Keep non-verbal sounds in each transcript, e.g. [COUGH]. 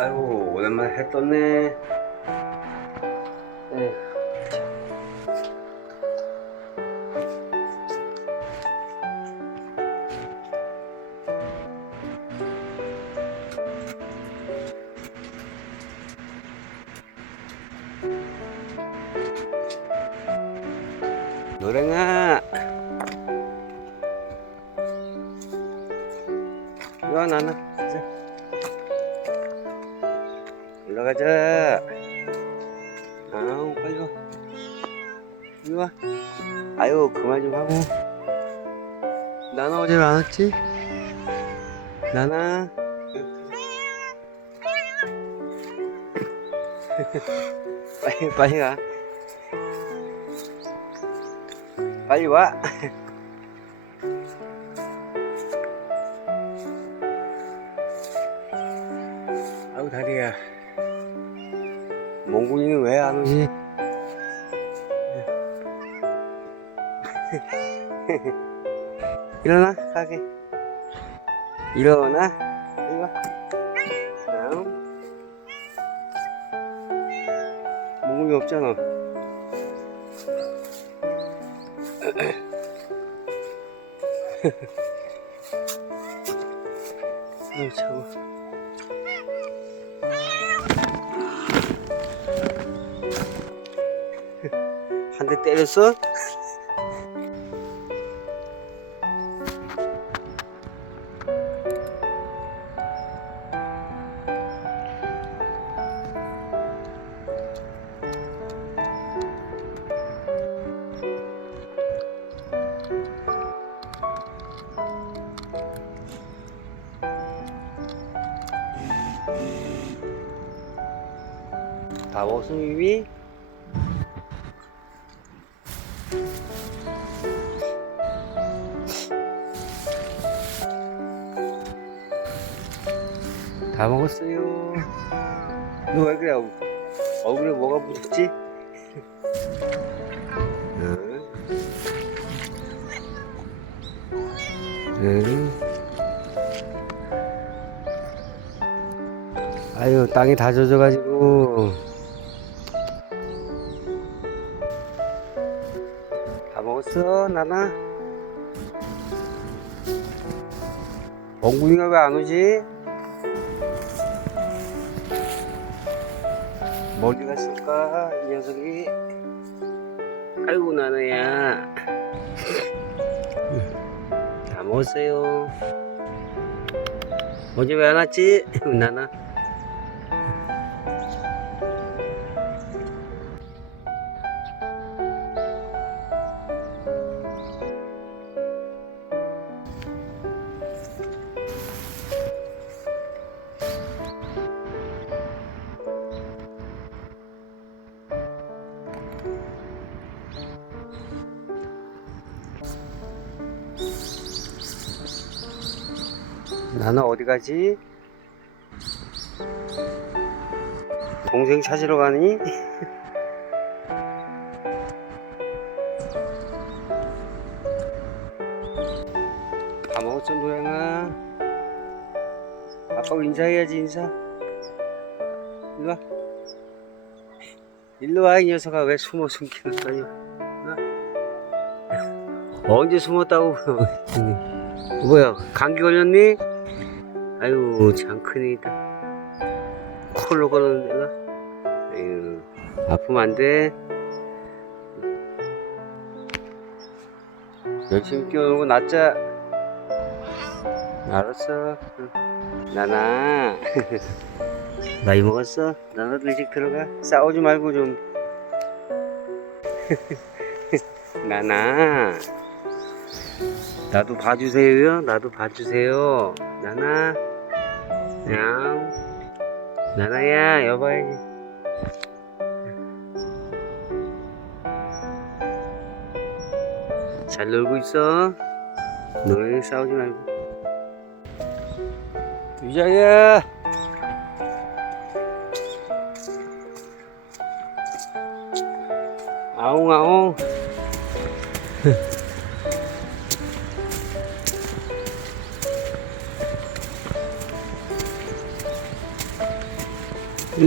아이고 오랜만에 해 떴네. 노랭아. 와 나나 가자 아우 빨리 와. 이리 와. 아유 그만 좀 하고. 나나 어제 왜 안 왔지? 나나? [LAUGHS] 빨리 빨리 가 빨리 와. [LAUGHS] 아우 다리야 몽군이는 왜 안 오지? [LAUGHS] 일어나 가게. 일어나. 와 다음. 몽군이 없잖아. [LAUGHS] 아유 차 대 때렸어? 다 먹었어 다 먹었어요. 너 왜 그래? 얼굴에 뭐가 묻었지? 응. 응. 아유, 땅이 다 젖어가지고. 다 먹었어, 나나? 엉구이가 왜 안 오지? 멀리 갔을까? 이 녀석이. 아이고 나나야. 다 먹었어요. 어제 왜 안 왔지? 나나 나나 어디 가지? 동생 찾으러 가니? [LAUGHS] 다 먹었어 노양아? 아빠가 인사해야지 인사. 일로와. [LAUGHS] 일로와 이 녀석아. 왜 숨어 숨기는 거야? 어? [LAUGHS] 언제 숨었다고? 뭐야 감기 걸렸니? 아유 참 큰일이다 콜로 걸었는데 나 아유 아프면 안돼 열심히 뛰어놀고 낫자 알았어 응. 나나 [LAUGHS] 많이 먹었어? 나나도 일찍 들어가 싸우지 말고 좀 [LAUGHS] 나나 나도 봐주세요. 나도 봐주세요. 나나. 냥. 나나야, 여봐야지. 잘 놀고 있어. 너네 싸우지 말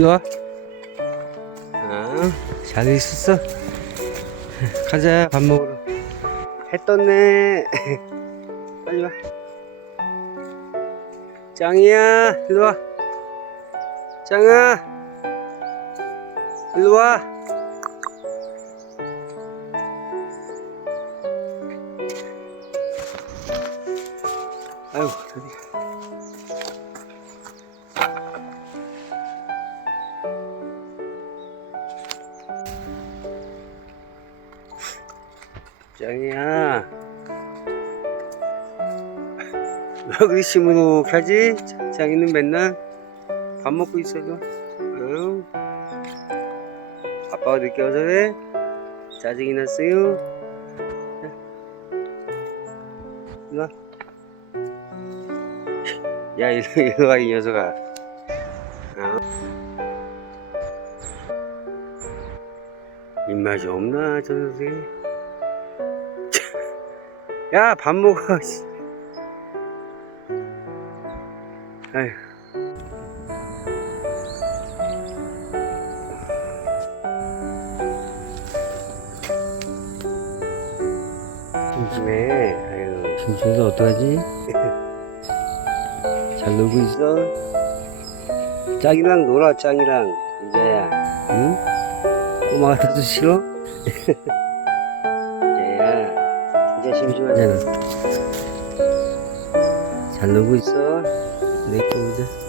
와. 아, 잘 있었어? 가자, 밥 먹으러. 해 떴네. 빨리 와. 짱이야, 일로 와. 짱아, 일로 와. 아유, 드디어. 짱이야. 왜 그리 시무룩하지? 짱이는 맨날 밥 먹고 있어도. 응? 아빠가 늦게 와서 그래? 짜증이 났어요? 일로 와. 야, 이리, 이리 와, 이 녀석아. 어? 입맛이 없나, 저 녀석이? 야, 밥 먹어. [LAUGHS] 씨. 아휴. 심심해. 아유, 심심해서 어떡하지? [LAUGHS] 잘 놀고 있어? 짱이랑 놀아, 짱이랑. 이제야. 응? 꼬마 같아도 싫어? [LAUGHS] 심심하잖아. 잘 놀고 있어? 내 꼬우자.